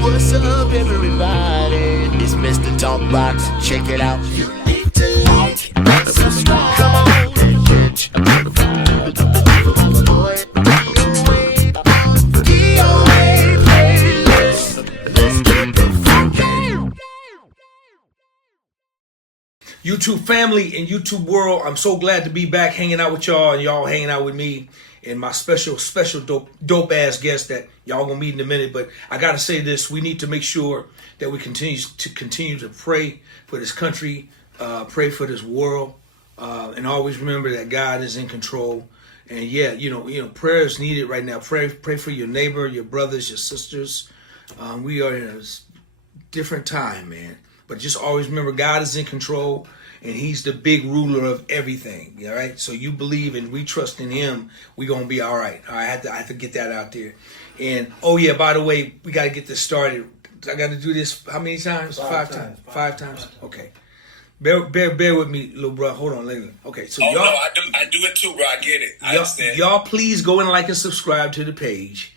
What's up, everybody? It's Mr. Talkbox. Check it out. You need to like and subscribe. Come on and catch a boy. DOA playlist. Let's keep it funky. YouTube family and YouTube world, I'm so glad to be back hanging out with y'all and y'all hanging out with me and my special dope ass guest that y'all gonna meet in a minute. But I gotta say this: we need to make sure that we continue to pray for this country, pray for this world, and always remember that God is in control. And yeah, you know, prayer is needed right now. Pray for your neighbor, your brothers, your sisters. We are in a different time, man. But just always remember, God is in control, and He's the big ruler of everything. All right. So you believe and we trust in Him, we gonna be all right. I have to get that out there. And oh yeah, by the way, we got to get this started. I got to do this how many times? Five times. Five times. Okay. Bear with me, little bro. Hold on, later. Okay. So y'all, no, I do it too, bro. I get it. I understand. Y'all, please go and like and subscribe to the page.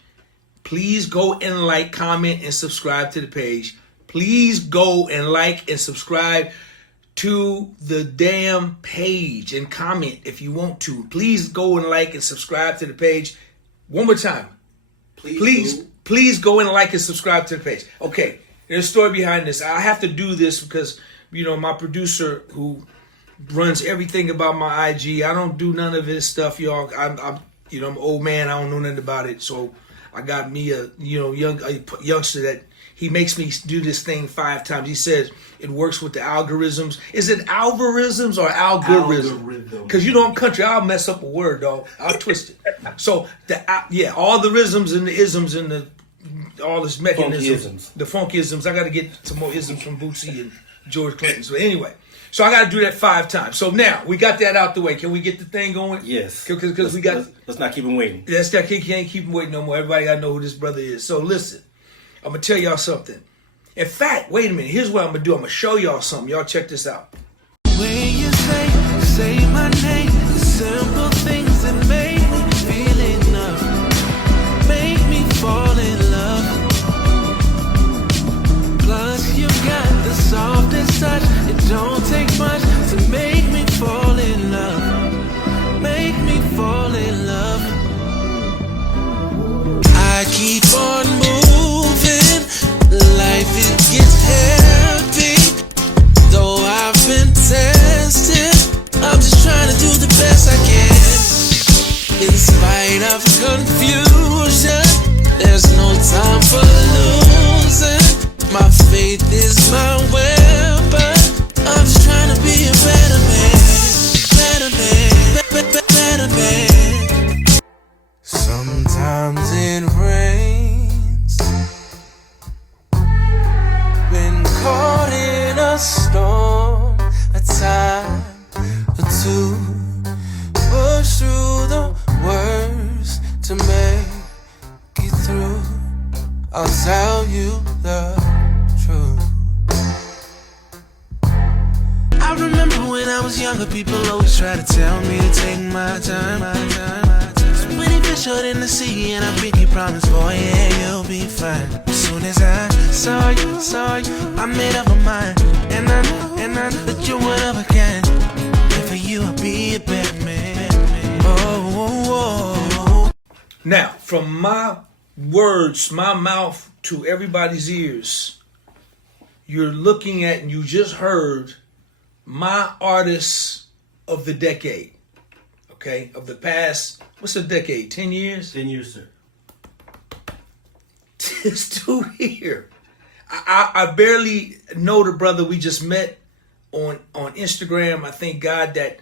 Please go and like, comment, and subscribe to the page. Please go and like and subscribe to the damn page and comment if you want to. Please go and like and subscribe to the page. One more time. Please go and like and subscribe to the page. Okay, there's a story behind this. I have to do this because, you know, my producer who runs everything about my IG, I don't do none of his stuff, y'all. I'm an old man. I don't know nothing about it. So I got me a youngster that he makes me do this thing 5 times. He says it works with the algorithms. Is it algorithms or algorithm? Because I'm country. I'll mess up a word, dog. I'll twist it. So all the rhythms and the isms and all this mechanisms, the funkisms. I got to get some more isms from Bootsy and George Clinton. So anyway, so I got to do that 5 times. So now we got that out the way. Can we get the thing going? Yes. Because we got. Let's not keep him waiting. Can't keep him waiting no more. Everybody got to know who this brother is. So listen. I'm going to tell y'all something. In fact, wait a minute. Here's what I'm going to do. I'm going to show y'all something. Y'all check this out. When you say my name, the simple things that make me feel enough, make me fall in love. Plus you got the softest touch. It don't take much to make me fall in love. Make me fall in love. I keep on moving. Life it gets heavy, though I've been tested. I'm just trying to do the best I can. In spite of confusion, there's no time for losing. My faith is my weapon. I'm just trying to be a better man, better man. Sometimes it rains. Caught in a storm, a time or two. Push through the worst to make it through. I'll tell you the truth. I remember when I was younger, people always try to tell me to take my time. So many fish out in the sea, and I pinky promise, boy, yeah, you'll be fine. As soon as I saw you, I made up my mind, and I know that you're one of a kind. And for you, I'll be a better man. Oh. Now, from my words, my mouth to everybody's ears, you're looking at and you just heard my artist of the decade. Okay, of the past, what's a decade? 10 years? 10 years, sir. This dude here. I barely know the brother. We just met on Instagram. I thank God that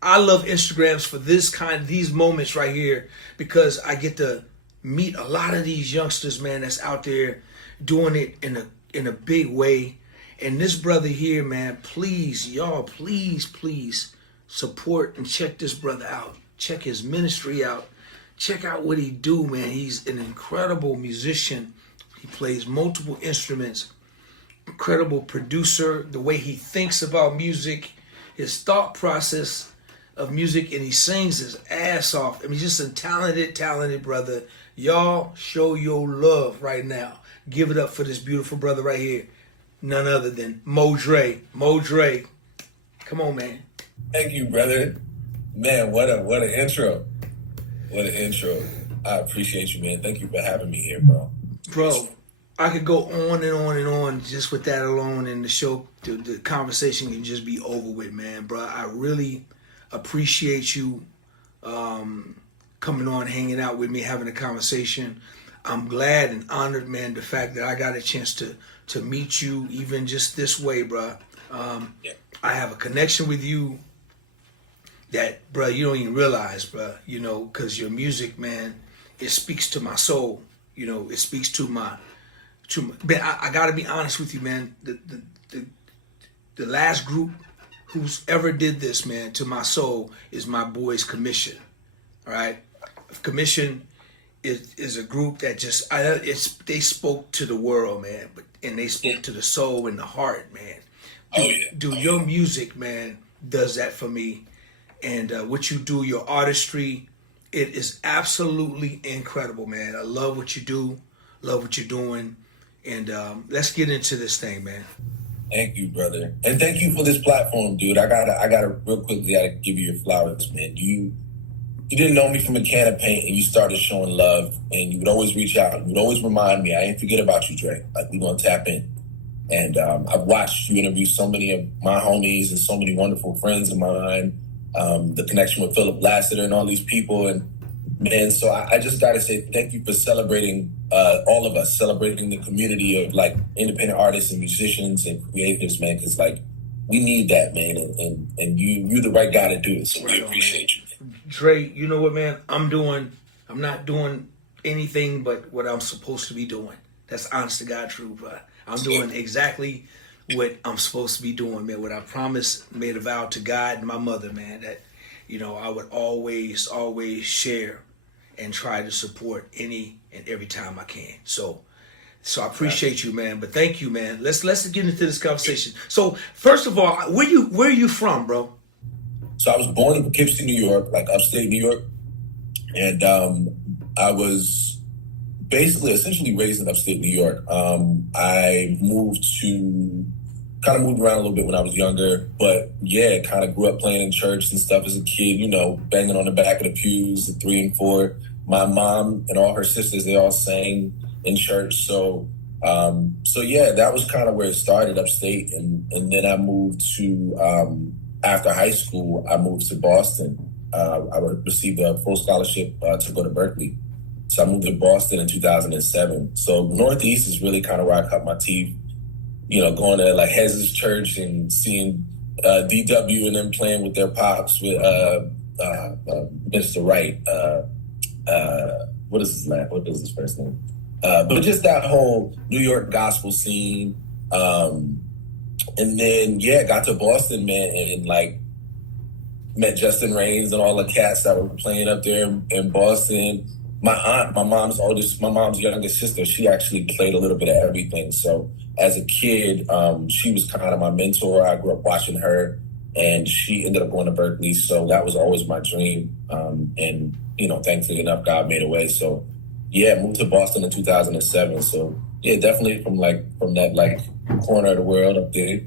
I love Instagrams for these moments right here, because I get to meet a lot of these youngsters, man, that's out there doing it in a big way. And this brother here, man, please, y'all, please support and check this brother out. Check his ministry out. Check out what he do, man. He's an incredible musician. He plays multiple instruments. Incredible producer. The way he thinks about music, his thought process of music, and he sings his ass off. I mean, just a talented brother Y'all show your love right now. Give it up for this beautiful brother right here. None other than Mo Dre. Mo Dre. Come on, man. Thank you, brother. Man, what an intro. What an intro. I appreciate you, man. Thank you for having me here, bro. Bro, I could go on and on and on just with that alone, and the show, the conversation can just be over with, man. Bro, I really appreciate you coming on, hanging out with me, having a conversation. I'm glad and honored, man, the fact that I got a chance to meet you even just this way, bro. I have a connection with you that, bro, you don't even realize, bro, you know, because your music, man, it speaks to my soul. You know, it speaks to my man, I got to be honest with you, man. The last group who's ever did this, man, to my soul is my boys Commission. All right? Commission is a group that just, they spoke to the world, man, and they spoke to the soul and the heart, man. Dude, your music, man, does that for me. And what you do, your artistry, it is absolutely incredible, man. I love what you do, love what you're doing. And let's get into this thing, man. Thank you, brother. And thank you for this platform, dude. I gotta real quickly, I gotta give you your flowers, man. You didn't know me from a can of paint, and you started showing love, and you would always reach out. You would always remind me, I ain't forget about you, Dre. Like, we gonna tap in. And I've watched you interview so many of my homies and so many wonderful friends of mine, the connection with Philip Lassiter and all these people. And man, so I just gotta say thank you for celebrating all of us, celebrating the community of like independent artists and musicians and creatives, man, because like we need that, man, and you're the right guy to do it, so we appreciate you. Dre, you know what, man? I'm not doing anything but what I'm supposed to be doing. That's honest to God true, bro. I'm doing exactly what I'm supposed to be doing, man. What I promised, made a vow to God and my mother, man, that, you know, I would always share and try to support any and every time I can. So I appreciate you, man. But thank you, man. Let's get into this conversation. So first of all, where are you from, bro? So I was born in Poughkeepsie, New York, like upstate New York, and I was basically essentially raised in upstate New York. I moved around a little bit when I was younger, but yeah, kind of grew up playing in church and stuff as a kid, you know, banging on the back of the pews at 3 and 4. My mom and all her sisters, they all sang in church. So yeah, that was kind of where it started upstate. And then I moved to, after high school, I moved to Boston. I received a full scholarship to go to Berkeley. So I moved to Boston in 2007. So Northeast is really kind of where I cut my teeth. You know, going to like Hez's church and seeing DW and them playing with their pops with Mr. Wright. What is his first name? But just that whole New York gospel scene. And then, yeah, got to Boston, man, and like met Justin Raines and all the cats that were playing up there in Boston. My aunt, my mom's youngest sister, she actually played a little bit of everything. So as a kid, she was kind of my mentor. I grew up watching her, and she ended up going to Berkeley. So that was always my dream. And, you know, thankfully enough, God made a way. So, yeah, moved to Boston in 2007. So, yeah, definitely from that, like, corner of the world up there.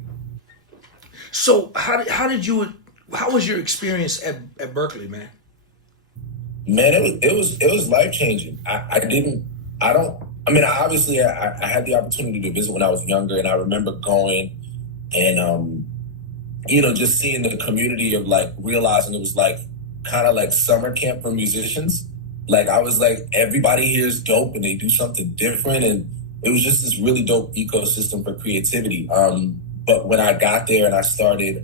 So how was your experience at Berkeley, man? Man, it was life changing. I had the opportunity to visit when I was younger, and I remember going and you know, just seeing the community of like realizing it was like kind of like summer camp for musicians. Like I was like, everybody here is dope and they do something different, and it was just this really dope ecosystem for creativity. But when I got there and I started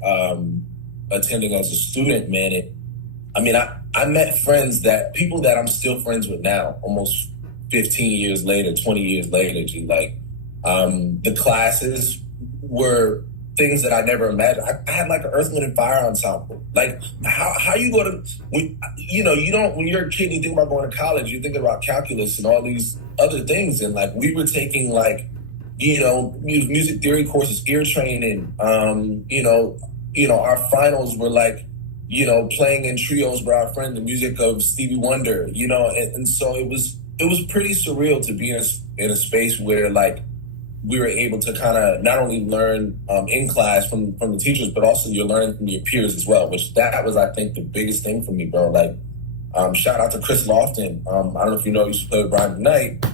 attending as a student, man, I met people that I'm still friends with now, almost 15 years later, 20 years later. The classes were things that I never imagined. I had like an Earth, Wind, and Fire ensemble. Like how you go to, when you're a kid and you think about going to college, you're thinking about calculus and all these other things. And like we were taking like, you know, music theory courses, ear training. Our finals were like, you know, playing in trios with our friend, the music of Stevie Wonder, you know, and so it was it was pretty surreal to be in a space where like we were able to kind of not only learn in class from the teachers, but also you're learning from your peers as well, which that was, I think, the biggest thing for me, bro. Like, shout out to Chris Lofton. I don't know if you know, he used to play with Brian McKnight.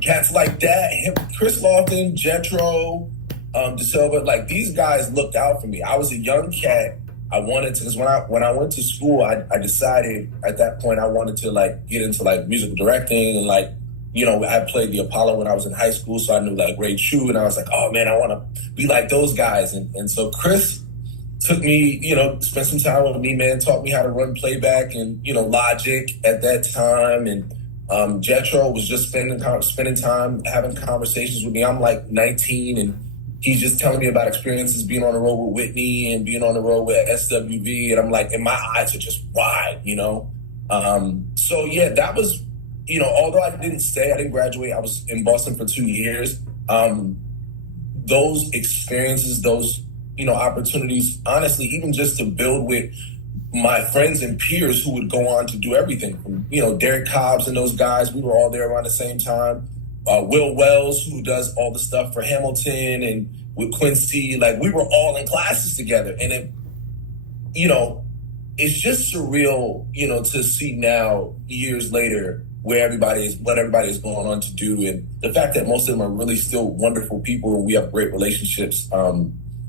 Cats like that, Chris Lofton, Jetro, De Silva, like these guys looked out for me. I was a young cat. I wanted to, because when I went to school, I decided at that point I wanted to like get into like musical directing and like, you know, I played the Apollo when I was in high school, so I knew like Ray Chu, and I was like, oh man, I want to be like those guys. And so Chris took me, you know, spent some time with me, man, taught me how to run playback and, you know, Logic at that time. And Jetro was just spending time having conversations with me. I'm like 19 and he's just telling me about experiences being on the road with Whitney and being on the road with SWV. And I'm like, and my eyes are just wide, you know? So yeah, that was, you know, although I didn't graduate, I was in Boston for 2 years. Those experiences, those, you know, opportunities, honestly, even just to build with my friends and peers who would go on to do everything from, you know, Derek Cobbs and those guys, we were all there around the same time. Will Wells, who does all the stuff for Hamilton and with Quincy, like we were all in classes together. And it, you know, it's just surreal, you know, to see now years later what everybody is going on to do. And the fact that most of them are really still wonderful people and we have great relationships.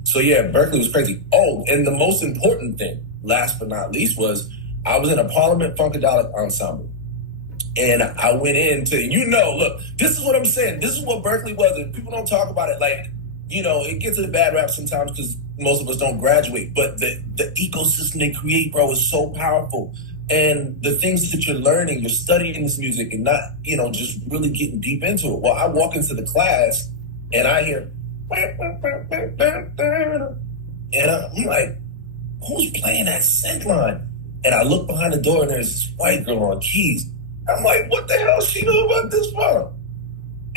So yeah, Berkeley was crazy. Oh, and the most important thing, last but not least, was I was in a Parliament Funkadelic ensemble. And I went into, you know, look, this is what I'm saying. This is what Berkeley was. And people don't talk about it. Like, you know, it gets a bad rap sometimes because most of us don't graduate. But the ecosystem they create, bro, is so powerful. And the things that you're learning, you're studying this music and not, you know, just really getting deep into it. Well, I walk into the class and I hear, and I'm like, who's playing that synth line? And I look behind the door and there's this white girl on keys. I'm like, what the hell she know about this one?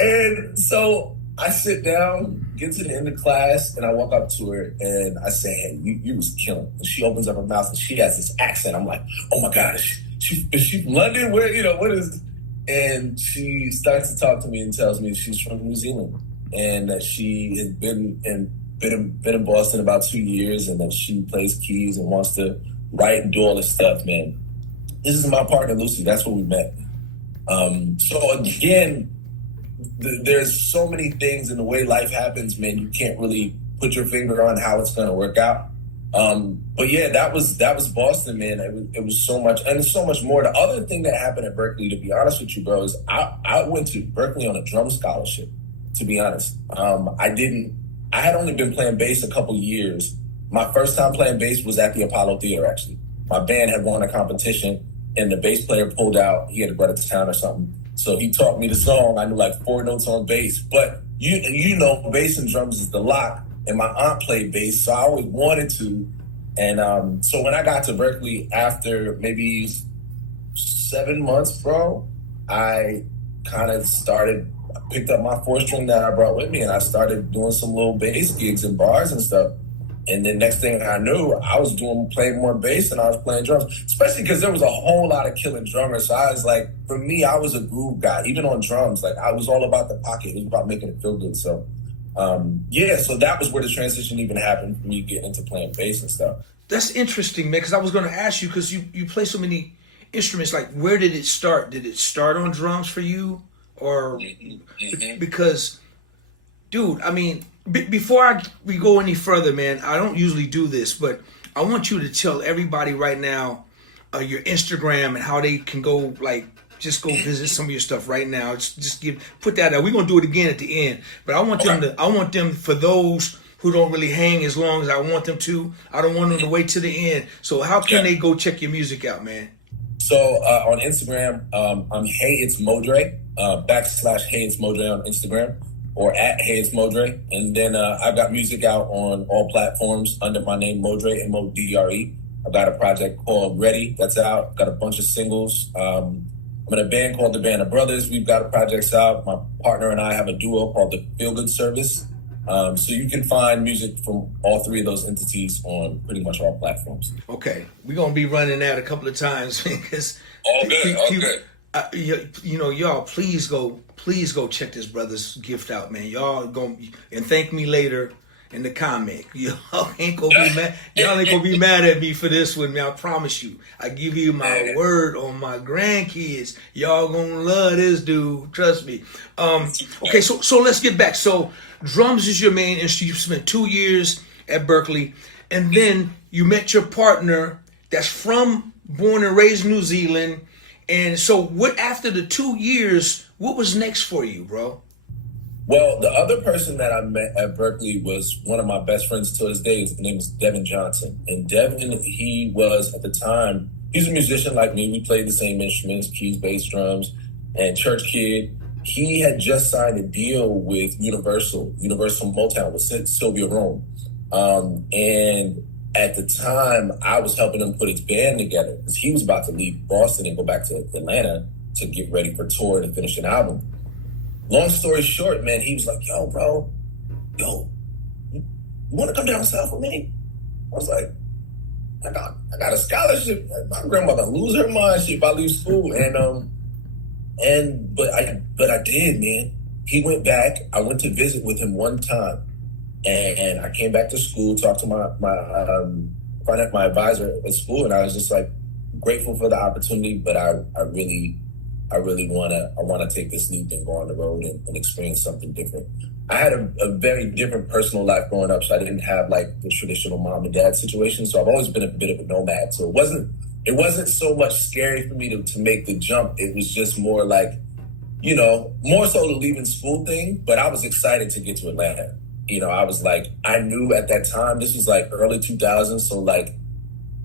And so I sit down, get to the end of class, and I walk up to her and I say, hey, you was killing. And she opens up her mouth and she has this accent. I'm like, oh my God, is she from London? Where, you know, what is? And she starts to talk to me and tells me she's from New Zealand and that she has been in Boston about 2 years and that she plays keys and wants to write and do all this stuff, man. This is my partner, Lucy. That's where we met. So again, there's so many things in the way life happens, man. You can't really put your finger on how it's going to work out. But yeah, that was Boston, man. It was so much, and there's so much more. The other thing that happened at Berkeley, to be honest with you, bro, is I went to Berkeley on a drum scholarship. To be honest, I had only been playing bass a couple years. My first time playing bass was at the Apollo Theater. Actually, my band had won a competition, and the bass player pulled out. He had to run to town or something. So he taught me the song. I knew like 4 notes on bass, but you know, bass and drums is the lock. And my aunt played bass, so I always wanted to. And so when I got to Berkeley after maybe 7 months, bro, I kind of picked up my 4-string that I brought with me, and I started doing some little bass gigs and bars and stuff. And then next thing I knew, I was playing more bass and I was playing drums, especially because there was a whole lot of killing drummers. So I was like, for me, I was a groove guy, even on drums. Like I was all about the pocket. It was about making it feel good. So yeah, so that was where the transition even happened for me getting into playing bass and stuff. That's interesting, man, because I was going to ask you, because you play so many instruments, like where did it start? Did it start on drums for you? Or because, dude, I mean, before we go any further, man, I don't usually do this, but I want you to tell everybody right now your Instagram and how they can go, like, just go visit some of your stuff right now. Just put that out. We're gonna do it again at the end, but I want them for those who don't really hang as long as I want them to. I don't want them to wait to the end. So how can they go check your music out, man? So on Instagram, I'm Hey It's Modre, / Hey It's Modre on Instagram, or at Hey It's Modre. And then I've got music out on all platforms under my name, Modre, M-O-D-R-E. I've got a project called Ready that's out. Got a bunch of singles. I'm in a band called the Band of Brothers. We've got projects out. My partner and I have a duo called the Feel Good Service. So you can find music from all 3 of those entities on pretty much all platforms. Okay, we're gonna be running that a couple of times because all good. You know, y'all, please go check this brother's gift out, man. Y'all go and thank me later in the comment. Y'all ain't gonna be mad. Y'all ain't gonna be mad at me for this one, man. I promise you. I give you my word on my grandkids. Y'all gonna love this dude. Trust me. Okay, so let's get back. So drums is your main instrument. You spent 2 years at Berkeley, and then you met your partner that's born and raised in New Zealand. And so what, after the 2 years, what was next for you, bro? Well, the other person that I met at Berkeley was one of my best friends to this day. His name is Devin Johnson. And Devin, he was, at the time, he's a musician like me. We played the same instruments, keys, bass, drums, and church kid. He had just signed a deal with Universal Motown with Sylvia Rome. And at the time, I was helping him put his band together because he was about to leave Boston and go back to Atlanta to get ready for tour and finish an album. Long story short, man, he was like, yo, bro, you want to come down south with me? I was like, I got a scholarship. My grandmother lose her mind if I leave school. But I did, man. He went back. I went to visit with him one time. And I came back to school, talked to my advisor at school, and I was just like grateful for the opportunity, but I really wanna take this leap and go on the road and experience something different. I had a very different personal life growing up, so I didn't have like the traditional mom and dad situation. So I've always been a bit of a nomad. So it wasn't so much scary for me to make the jump. It was just more like, you know, more so the leaving school thing, but I was excited to get to Atlanta. You know, I was like, I knew at that time, this was like early 2000s. So like,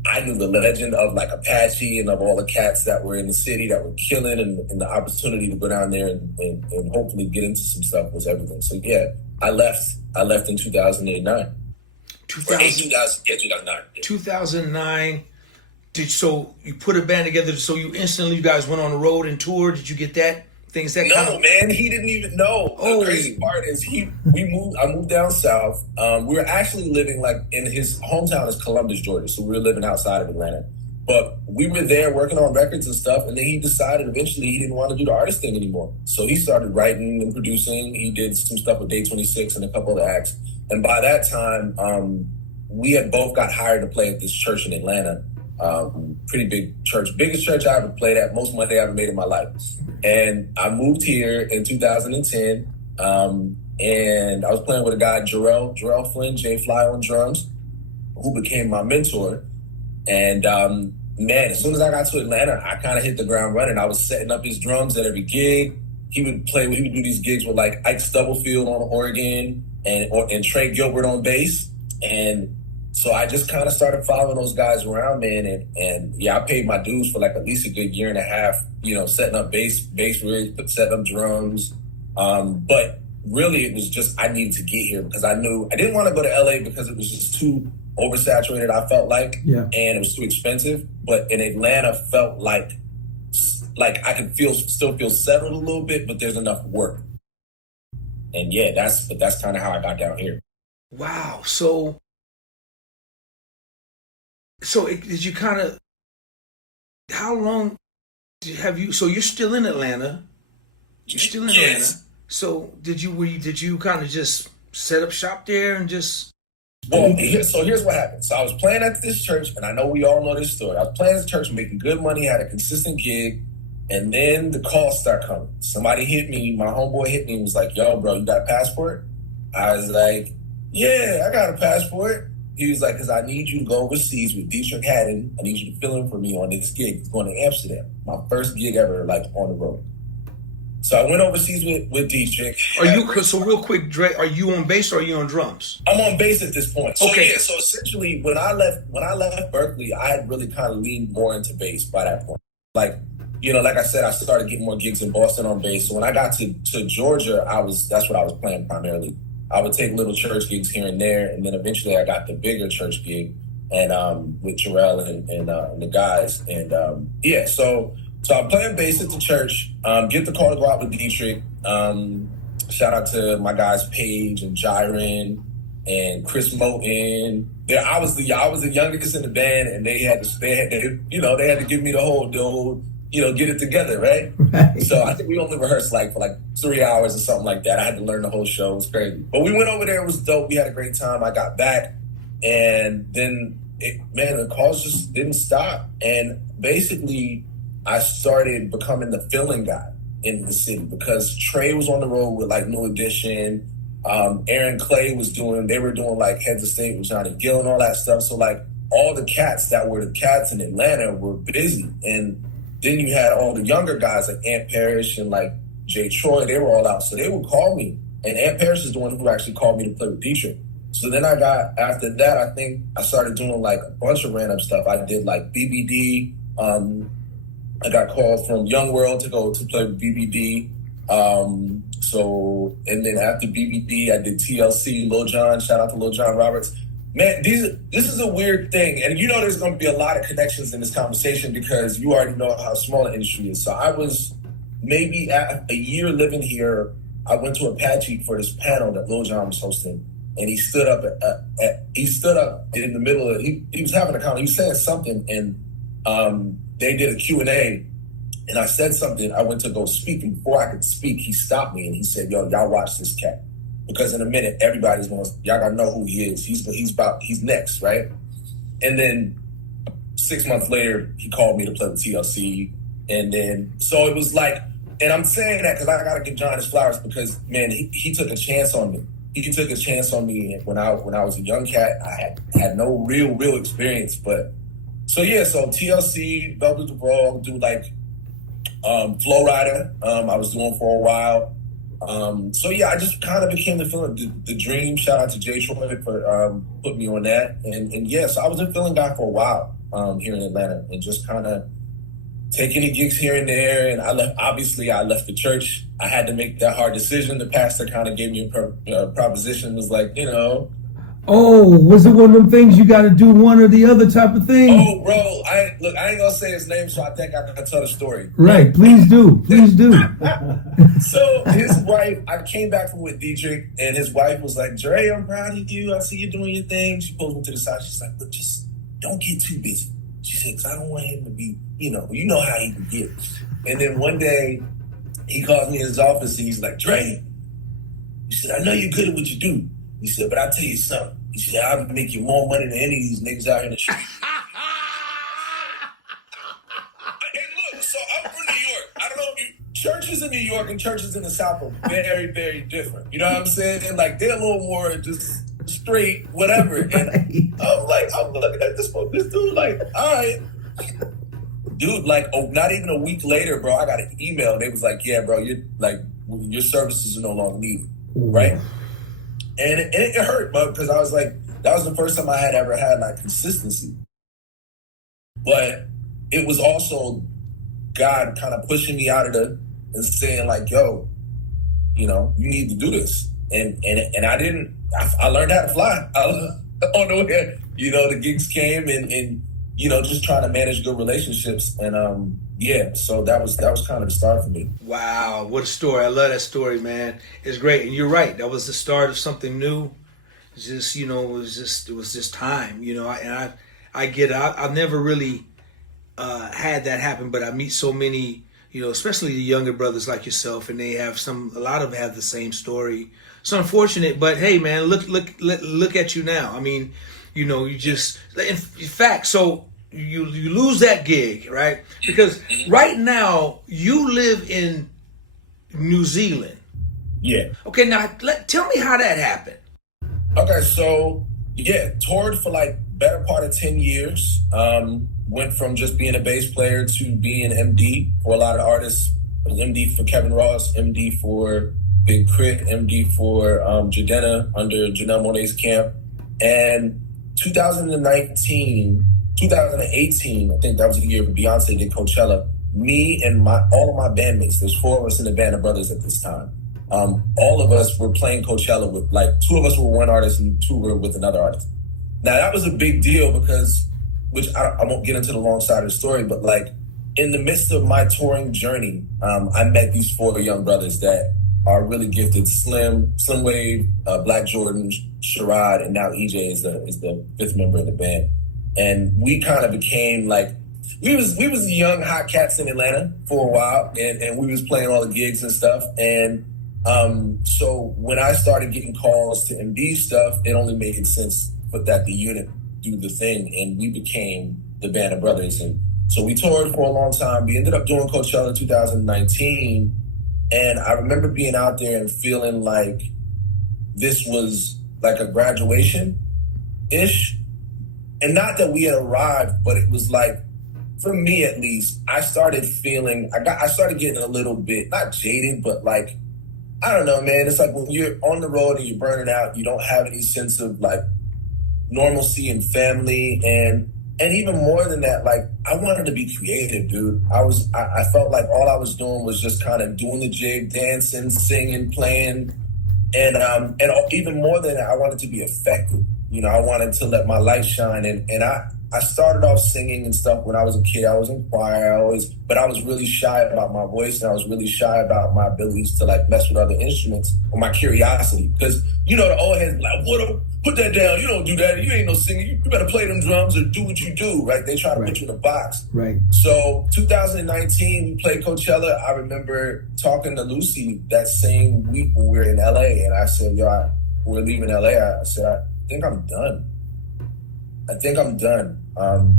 I knew the legend of like Apache and of all the cats that were in the city that were killing, and the opportunity to go down there and hopefully get into some stuff was everything. So yeah, I left in 2009. 2009. 2009. So you put a band together, so you guys went on the road and toured. Did you get that? No, man, he didn't even know. The crazy part is I moved down south. We were actually living like in his hometown is Columbus, Georgia. So we were living outside of Atlanta. But we were there working on records and stuff. And then he decided eventually he didn't want to do the artist thing anymore. So he started writing and producing. He did some stuff with Day 26 and a couple of acts. And by that time, we had both got hired to play at this church in Atlanta. Pretty big church, biggest church I ever played at, most money I ever made in my life. And I moved here in 2010, and I was playing with a guy, Jarrell Flynn, J Fly on drums, who became my mentor. And man, as soon as I got to Atlanta, I kind of hit the ground running. I was setting up his drums at every gig. He would do these gigs with like Ike Stubblefield on organ and Trey Gilbert on bass. And so I just kind of started following those guys around, man. And yeah, I paid my dues for like at least a good year and a half, you know, setting up bass rigs, setting up drums. But really it was just, I needed to get here because I knew I didn't want to go to LA because it was just too oversaturated, I felt like, and it was too expensive. But in Atlanta felt like I could still feel settled a little bit, but there's enough work. And yeah, that's kind of how I got down here. Wow. So did you kind of, how long have you, so you're still in Atlanta? You're still in Atlanta. So did you kind of just set up shop there and just? Well, here's what happened. So I was playing at this church, and I know we all know this story. I was playing at this church, making good money, had a consistent gig, and then the calls start coming. Somebody hit me, my homeboy hit me and was like, yo, bro, you got a passport? I was like, yeah, I got a passport. He was like, because I need you to go overseas with Dietrich Haddon. I need you to fill in for me on this gig. It's going to Amsterdam. My first gig ever, like, on the road. So I went overseas with Dietrich. So real quick, Dre, are you on bass or are you on drums? I'm on bass at this point. So, okay. Yeah, so essentially, when I left Berkeley, I had really kind of leaned more into bass by that point. Like, you know, like I said, I started getting more gigs in Boston on bass. So when I got to Georgia, that's what I was playing primarily. I would take little church gigs here and there, and then eventually I got the bigger church gig, and with Jarrell and the guys, and so I'm playing bass at the church. Get the call to go out with Dietrich. Shout out to my guys Paige and Jiren and Chris Moten. I was the youngest in the band, and they had to give me the whole get it together, right? Right. So I think we only rehearsed for 3 hours or something like that. I had to learn the whole show. It was crazy. But we went over there. It was dope. We had a great time. I got back. And then, the calls just didn't stop. And basically, I started becoming the filling guy in the city because Trey was on the road with New Edition. Aaron Clay they were doing Heads of State with Johnny Gill and all that stuff. So all the cats that were the cats in Atlanta were busy. And then you had all the younger guys like Ant Parrish and Jay Troy, they were all out. So they would call me. And Ant Parrish is the one who actually called me to play with Dietrich. So then after that, I think I started doing a bunch of random stuff. I did BBD. I got called from Young World to go to play with BBD. And then after BBD, I did TLC, Lil Jon. Shout out to Lil Jon Roberts. Man, this is a weird thing. And there's going to be a lot of connections in this conversation because you already know how small the industry is. So I was maybe a year living here. I went to Apache for this panel that Lil Jon was hosting. And he stood up in the middle of he was having a conversation. He was saying something, and they did a Q&A, and I said something. I went to go speak, and before I could speak, he stopped me and he said, "Yo, y'all watch this cat, because in a minute y'all gotta know who he is. He's next, right?" And then 6 months later, he called me to play with TLC, and then so it was and I'm saying that because I gotta give John his flowers because man, he took a chance on me. He took a chance on me when I was a young cat. I had no real experience, but so TLC, Velvet DeVraw, do Flow Rider. I was doing for a while. I just kind of became the dream. Shout out to Jay Troy for putting me on that. And so I was a filling guy for a while here in Atlanta, and just kind of taking the gigs here and there. And I left the church. I had to make that hard decision. The pastor kind of gave me a proposition. Was oh, was it one of them things you got to do one or the other type of thing? Oh, bro, I ain't gonna say his name, so I think I can tell the story. Right, please do. So his wife, I came back from with Dietrich, and his wife was like, "Dre, I'm proud of you. I see you doing your thing." She pulls me to the side. She's like, "But just don't get too busy." She said, "Because I don't want him to be, you know how he can get." And then one day, he calls me in his office, and he's like, "Dre," he said, "I know you're good at what you do." He said, "But I'll tell you something." He said, "I'll make you more money than any of these niggas out here in the street." And look, so I'm from New York. I don't know if churches in New York and churches in the South are very, very different. You know what I'm saying? And they're a little more just straight, whatever. And I'm looking at this dude all right. Dude, not even a week later, bro, I got an email and they was like, "Yeah, bro, your services are no longer needed." Right? And it hurt, bro, because I was that was the first time I had ever had consistency. But it was also God kind of pushing me out of and saying "Yo, you need to do this." And I didn't. I learned how to fly. I don't know where the gigs came and just trying to manage good relationships and so that was kind of the start for me. Wow, what a story. I love that story, man. It's great. And you're right. That was the start of something new. It's just, it was just time, I get it. I've never really had that happen, but I meet so many, especially the younger brothers like yourself, and they have a lot of them have the same story. It's unfortunate, but hey, man, look at you now. I mean, you just, in fact, so you lose that gig, right? Because right now you live in New Zealand. Yeah. Okay, now tell me how that happened. Okay, so toured for better part of 10 years. Went from just being a bass player to being MD for a lot of artists. MD for Kevin Ross, MD for Big Crit, MD for Jadena under Janelle Monáe's camp. And 2018, I think that was the year Beyonce did Coachella. Me and all of my bandmates, there's 4 of us in the band of brothers at this time. All of us were playing Coachella with 2 of us were one artist and 2 were with another artist. Now that was a big deal because, which I won't get into the long side of the story, but in the midst of my touring journey, I met these 4 young brothers that are really gifted. Slim Wave, Black Jordan, Sherrod, and now EJ is the 5th member of the band. And we kind of became we was young hot cats in Atlanta for a while, and we was playing all the gigs and stuff. And so when I started getting calls to MD stuff, it only made sense for that the unit do the thing, and we became the Band of Brothers. And so we toured for a long time. We ended up doing Coachella in 2019, and I remember being out there and feeling like this was like a graduation-ish. And not that we had arrived, but it was like, for me at least, I started feeling, I started getting a little bit, not jaded, but like, I don't know, man. It's like when you're on the road and you're burning out, you don't have any sense of like normalcy and family. And even more than that, like I wanted to be creative, dude. I felt like all I was doing was just kind of doing the jig, dancing, singing, playing. And even more than that, I wanted to be effective. You know, I wanted to let my light shine. And I started off singing and stuff when I was a kid. I was in choir, but I was really shy about my voice, and I was really shy about my abilities to like mess with other instruments, or my curiosity. Because, you know, the old heads like, put that down. You don't do that. You ain't no singer. You better play them drums or do what you do, right? They try to put you in a box. Right. So 2019, we played Coachella. I remember talking to Lucy that same week when we were in LA, and I said, yo, we're leaving LA. I said, I think I'm done.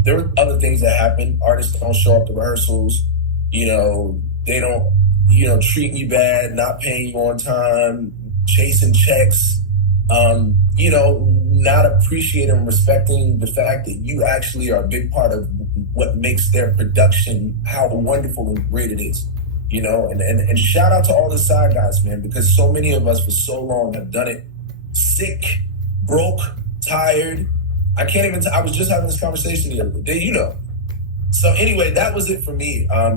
There were other things that happened. Artists don't show up to rehearsals. You know, they don't, you know, treat me bad, not paying you on time, chasing checks, you know, not appreciating and respecting the fact that you actually are a big part of what makes their production, how wonderful and great it is. You know, and shout out to all the side guys, man, because so many of us for so long have done it sick, broke, tired. I was just having this conversation the other day, you know. So anyway, that was it for me. I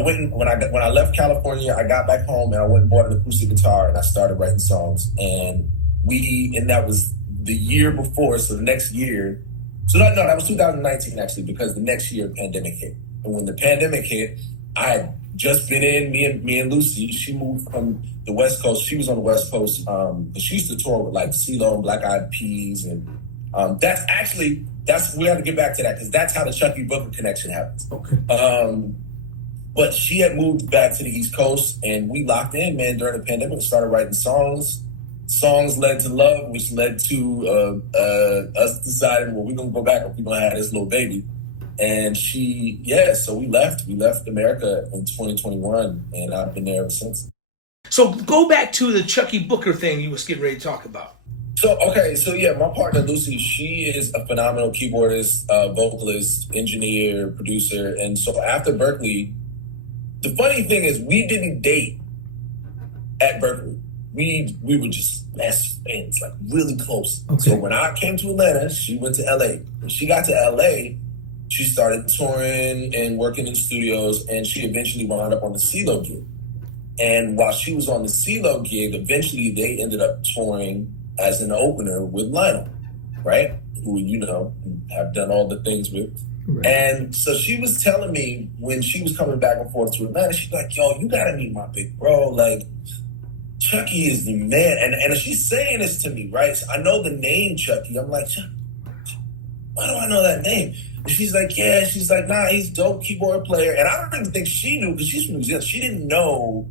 went when I left California, I got back home and I went and bought an acoustic guitar and I started writing songs. And that was the year before, so the next year. That was 2019 actually, because the next year pandemic hit. And when the pandemic hit, I had just been in, me and Lucy, she moved from the West Coast. She was on the West Coast. She used to tour with like CeeLo and Black Eyed Peas, and we have to get back to that because that's how the Chucky Booker connection happens. Okay. But she had moved back to the East Coast, and we locked in, man, during the pandemic and started writing songs. Songs led to love, which led to us deciding, well, we're going to go back and we're going to have this little baby. And so we left America in 2021, and I've been there ever since. So go back to the Chucky Booker thing you was getting ready to talk about. So my partner Lucy, she is a phenomenal keyboardist, vocalist, engineer, producer. And so after Berklee, the funny thing is we didn't date at Berklee. We were just best friends, like really close. Okay. So when I came to Atlanta, she went to LA. When she got to LA, she started touring and working in studios, and she eventually wound up on the CeeLo gig. And while she was on the CeeLo gig, eventually they ended up touring as an opener with Lionel, right? Who, you know, have done all the things with. Right. And so she was telling me when she was coming back and forth to Atlanta, she's like, yo, you gotta meet my big bro. Like, Chucky is the man. And she's saying this to me, right? So I know the name Chucky. I'm like, why do I know that name? And she's like, yeah. She's like, nah, he's dope keyboard player. And I don't even think she knew, because she's from New Zealand. She didn't know,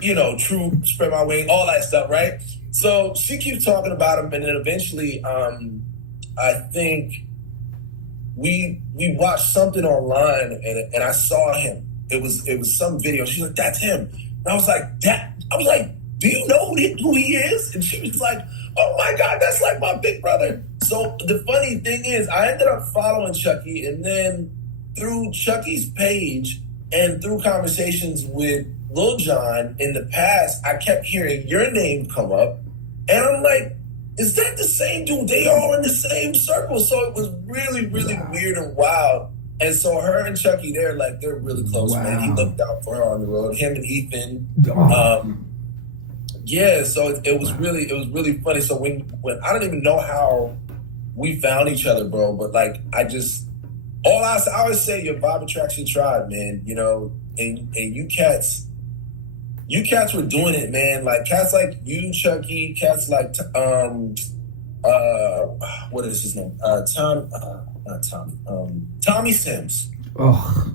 you know, True, Spread My Wing, all that stuff, right? So she keeps talking about him, and then eventually, I think we watched something online, and I saw him. It was some video. She's like, "That's him." And I was like, "Do you know who he is?" And she was like, "Oh my God, that's like my big brother." So the funny thing is, I ended up following Chucky, and then through Chucky's page and through conversations with Lil Jon in the past, I kept hearing your name come up. And I'm like, is that the same dude? They all in the same circle. So it was really, really weird and wild. And so her and Chucky, they're really close, man. He looked out for her on the road. Him and Ethan. So it was really funny. So when I don't even know how we found each other, bro, but like I always say your vibe attracts your tribe, man. You know, and you cats were doing it, man. Like cats like you, Chucky, cats like what is his name? Tommy Sims. Oh,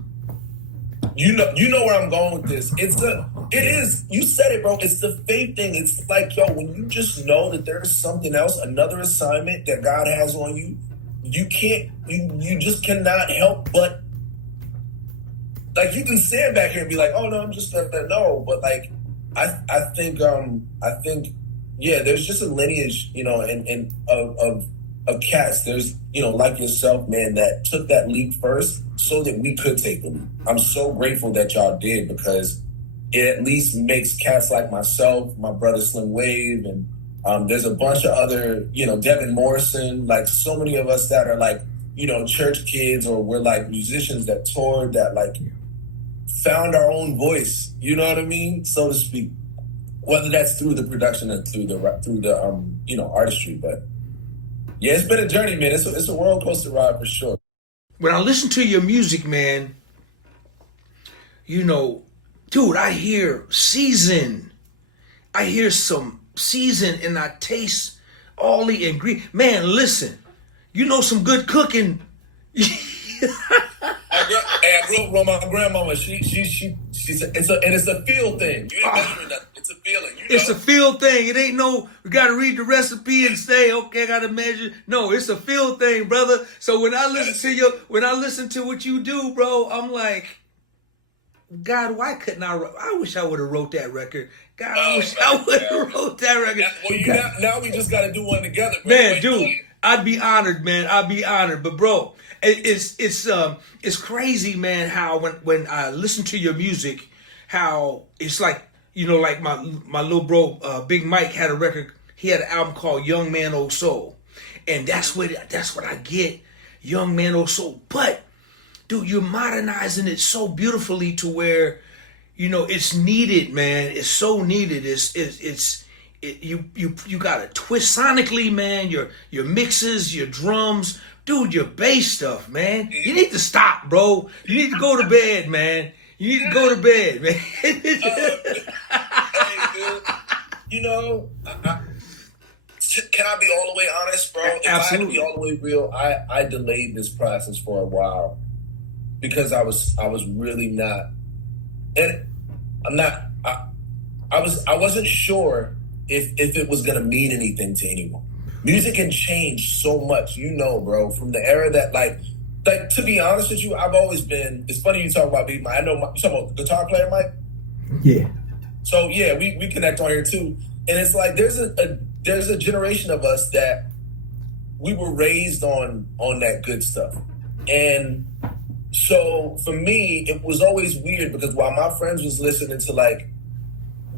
You know where I'm going with this. It is, you said it, bro. It's the faith thing. It's like, yo, when you just know that there's something else, another assignment that God has on you, you just cannot help but, like, you can stand back here and be like, oh no, I'm just gonna know. But like, I think, yeah, there's just a lineage, you know, and of cats. There's, you know, like yourself, man, that took that leap first so that we could take the leap. I'm so grateful that y'all did, because it at least makes cats like myself, my brother Slim Wave, and there's a bunch of other, you know, Devin Morrison, like so many of us that are like, you know, church kids, or we're like musicians that toured, that like found our own voice, you know what I mean, so to speak. Whether that's through the production or through the you know, artistry. But yeah, it's been a journey, man. It's a roller coaster ride for sure. when I listen to your music, man, you know, dude, I hear season. I hear some season, and I taste all the ingredients. Man, listen, you know some good cooking. I grew up with my grandmama. It's a feel thing. You ain't measuring nothing. It's a feeling. You know? It's a feel thing. It ain't no, we got to read the recipe and say, okay, I got to measure. No, it's a feel thing, brother. So when I listen to what you do, bro, I'm like, God, why couldn't I wish I would have wrote that record. God, I wish I would have wrote that record. Now we just got to do one together, bro. Man, dude, I'd be honored, man. I'd be honored. But bro, it's crazy, man, how when I listen to your music, how it's like, you know, like my little bro, Big Mike had a record. He had an album called Young Man Old Soul, and that's what I get, Young Man Old Soul. But dude, you're modernizing it so beautifully to where, you know, it's needed, man. It's so needed. You got to twist sonically, man. Your mixes, your drums, dude, your bass stuff, man. You need to stop, bro. You need to go to bed, man. You need to go to bed, man. Hey, dude. You know, can I be all the way honest, bro? If Absolutely. I had to be all the way real, I delayed this process for a while because I was really not, and I'm not. I wasn't sure if it was gonna mean anything to anyone. Music can change so much, you know, bro. From the era that like to be honest with you, I've always been. It's funny you talk about Big Mike. I know you talking about guitar player, Mike. Yeah. So yeah, we connect on here too, and it's like there's a generation of us that we were raised on that good stuff, and so for me it was always weird because while my friends was listening to like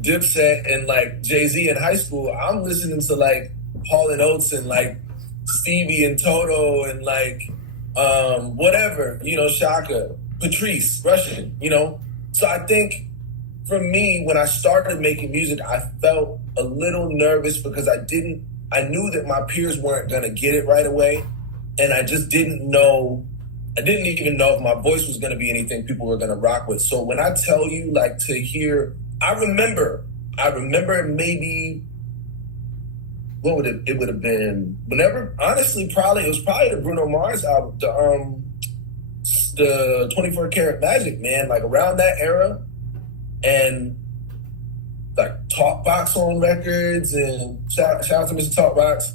Dipset and like Jay-Z in high school, I'm listening to like Hall and Oates and like Stevie and Toto and like whatever, you know, Shaka, Patrice, Russian, you know. So I think for me, when I started making music, I felt a little nervous because I knew that my peers weren't gonna get it right away, and I just didn't know. I didn't even know if my voice was gonna be anything people were gonna rock with. So when I tell you, like, to hear, I remember maybe what would it would have been whenever, honestly, it was probably the Bruno Mars album, the 24 Karat Magic, man, like around that era, and like Talkbox on records, and shout out to Mr. Talkbox.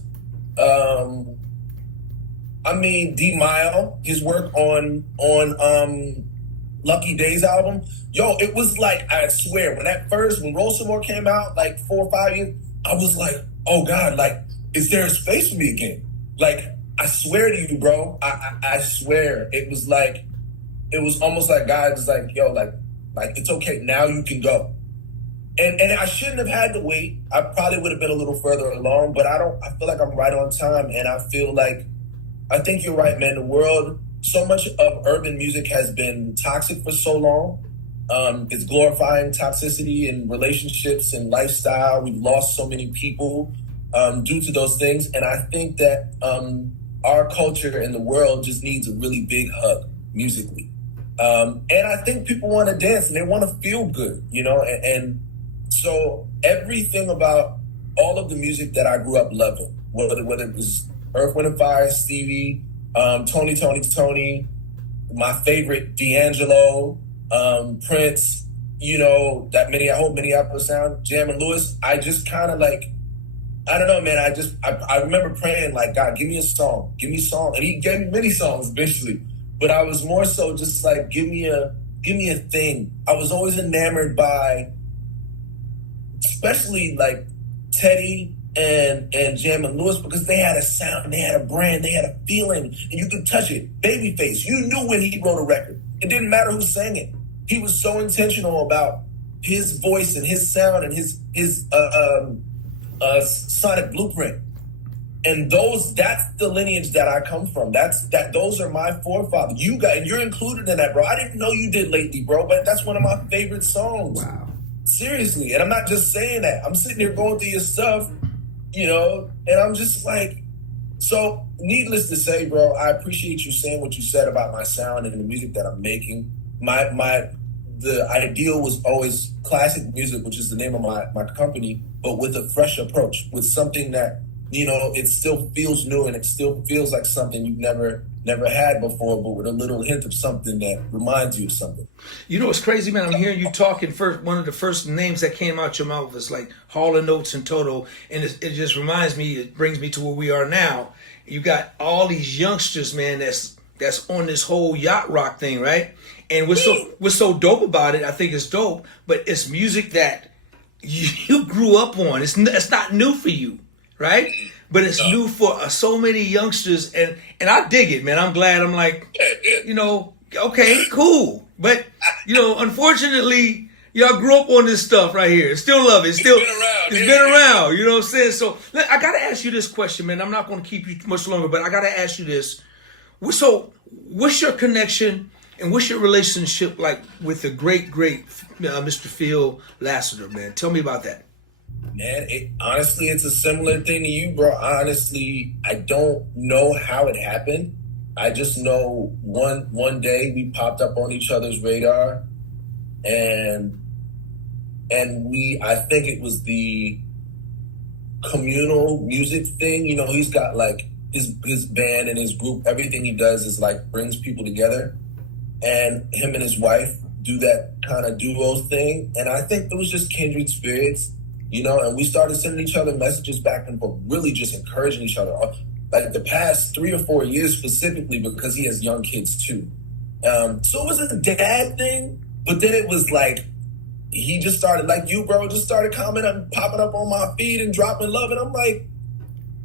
I mean, D Mile, his work on Lucky Days album. Yo, it was like, I swear, when Roll Some More came out, like 4 or 5 years, I was like, oh God, like, is there a space for me again? Like, I swear to you, bro, I swear, it was almost like God was like, yo, like it's okay, now you can go. And I shouldn't have had to wait. I probably would have been a little further along, but I feel like I'm right on time, and I think you're right, man. The world, so much of urban music has been toxic for so long. It's glorifying toxicity in relationships and lifestyle. We've lost so many people due to those things. And I think that our culture and the world just needs a really big hug musically. And I think people want to dance and they want to feel good, you know? And so everything about all of the music that I grew up loving, whether it was Earth, Wind & Fire, Stevie, Tony, my favorite D'Angelo, Prince, you know, that whole Minneapolis sound, Jam and Lewis. I just kind of like, I don't know, man. I remember praying like, God, give me a song, and He gave me many songs eventually. But I was more so just like, give me a thing. I was always enamored by, especially like Teddy and Jam and Lewis, because they had a sound, they had a brand, they had a feeling, and you could touch it. Babyface, you knew when he wrote a record. It didn't matter who sang it. He was so intentional about his voice and his sound and his sonic blueprint. And that's the lineage that I come from. Those are my forefathers. And you're included in that, bro. I didn't know you did Lately, bro, but that's one of my favorite songs. Wow. Seriously. And I'm not just saying that. I'm sitting here going through your stuff, you know, and I'm just like, so needless to say, bro, I appreciate you saying what you said about my sound and the music that I'm making. The ideal was always classic music, which is the name of my company, but with a fresh approach, with something that, you know, it still feels new and it still feels like something you've never had before, but with a little hint of something that reminds you of something. You know what's crazy, man? I'm hearing you talking first. One of the first names that came out your mouth was like Hall & Oates and Toto, and it just reminds me, it brings me to where we are now. You got all these youngsters, man, that's on this whole yacht rock thing, right? And we're so dope about it. I think it's dope, but it's music that you grew up on. It's not new for you, right? But it's new for so many youngsters, and I dig it, man. I'm glad. I'm like, you know, okay, cool. But, you know, unfortunately, y'all grew up on this stuff right here. Still love it. It's been around. You know what I'm saying? So I got to ask you this question, man. I'm not going to keep you much longer, but I got to ask you this. So what's your connection and what's your relationship like with the great Mr. Phil Lassiter, man? Tell me about that. Man, honestly, it's a similar thing to you, bro. Honestly, I don't know how it happened. I just know one day we popped up on each other's radar, and I think it was the communal music thing. You know, he's got like his band and his group. Everything he does is like brings people together, and him and his wife do that kind of duo thing. And I think it was just kindred spirits. You know, and we started sending each other messages back and forth, really just encouraging each other. Like the past 3 or 4 years specifically, because he has young kids too. So it was a dad thing, but then it was like, he just started, like you, bro, just started commenting, popping up on my feed and dropping love. And I'm like,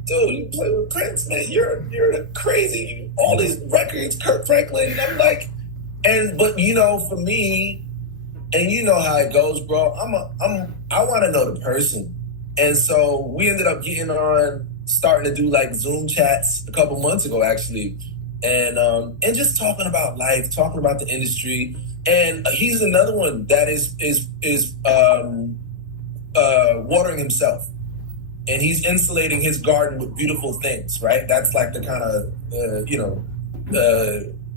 dude, you play with Prince, man. You're crazy. All these records, Kirk Franklin. And I'm like, but you know, for me, and you know how it goes, bro. I want to know the person, and so we ended up starting to do like Zoom chats a couple months ago, actually, and just talking about life, talking about the industry. And he's another one that is watering himself, and he's insulating his garden with beautiful things, right? That's like the kind of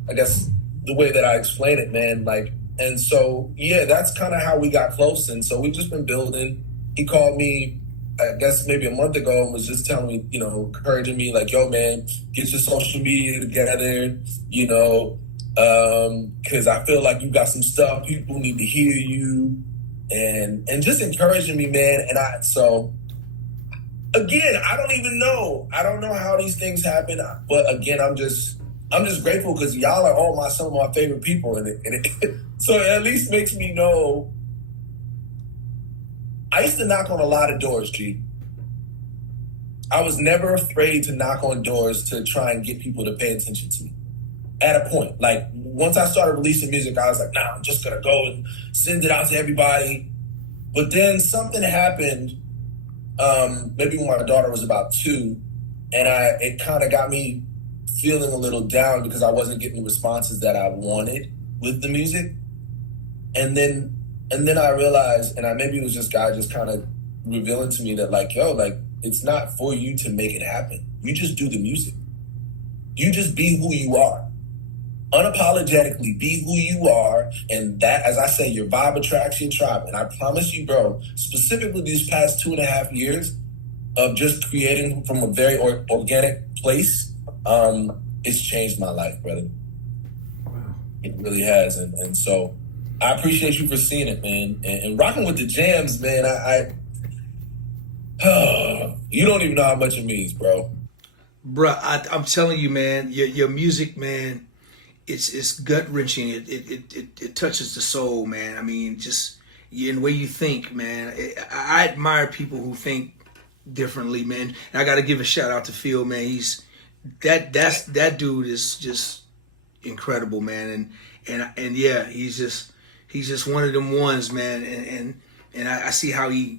I guess the way that I explain it, man. Like. And so, yeah, that's kind of how we got close. And so we've just been building. He called me, I guess maybe a month ago, and was just telling me, you know, encouraging me like, yo, man, get your social media together, you know, because I feel like you got some stuff. People need to hear you, and just encouraging me, man. And so again, I don't even know. I don't know how these things happen. But again, I'm just grateful because y'all are some of my favorite people, and it so it at least makes me know. I used to knock on a lot of doors, G. I was never afraid to knock on doors to try and get people to pay attention to me. At a point, like once I started releasing music, I was like, nah, I'm just gonna go and send it out to everybody. But then something happened, maybe when my daughter was about 2, and it kind of got me feeling a little down because I wasn't getting the responses that I wanted with the music. And then I realized, and maybe it was just God just kind of revealing to me that like, yo, like it's not for you to make it happen. You just do the music. You just be who you are. Unapologetically be who you are. And that, as I say, your vibe attracts your tribe. And I promise you, bro, specifically these past 2.5 years of just creating from a very organic place, it's changed my life, brother. Wow. It really has. And so I appreciate you for seeing it, man. And rocking with the jams, man. You don't even know how much it means, bro. Bruh, I'm telling you, man, your music, man, it's gut wrenching. It touches the soul, man. I mean, just in the way you think, man. I admire people who think differently, man. And I got to give a shout out to Phil, man. That dude is just incredible, man. And yeah, he's just one of them ones, man. And I see how he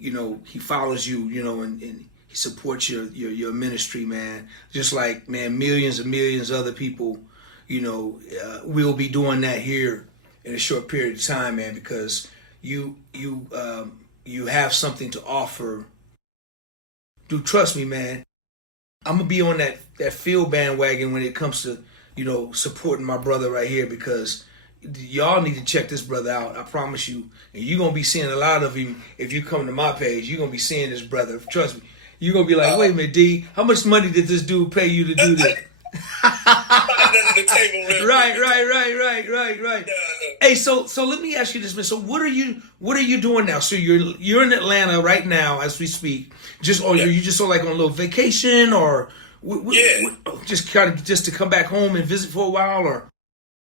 follows you, and he supports your ministry, man. Just like, man, millions and millions of other people, will be doing that here in a short period of time, man, because you have something to offer. Dude, trust me, man. I'm gonna be on that field bandwagon when it comes to, supporting my brother right here, because y'all need to check this brother out. I promise you. And you're going to be seeing a lot of him. If you come to my page, you're going to be seeing this brother. Trust me. You're going to be like, wait a minute, D, how much money did this dude pay you to do this? Right. Hey, so let me ask you this, man. So what are you doing now? So you're in Atlanta right now as we speak. Are you just like on a little vacation, or just to come back home and visit for a while, or?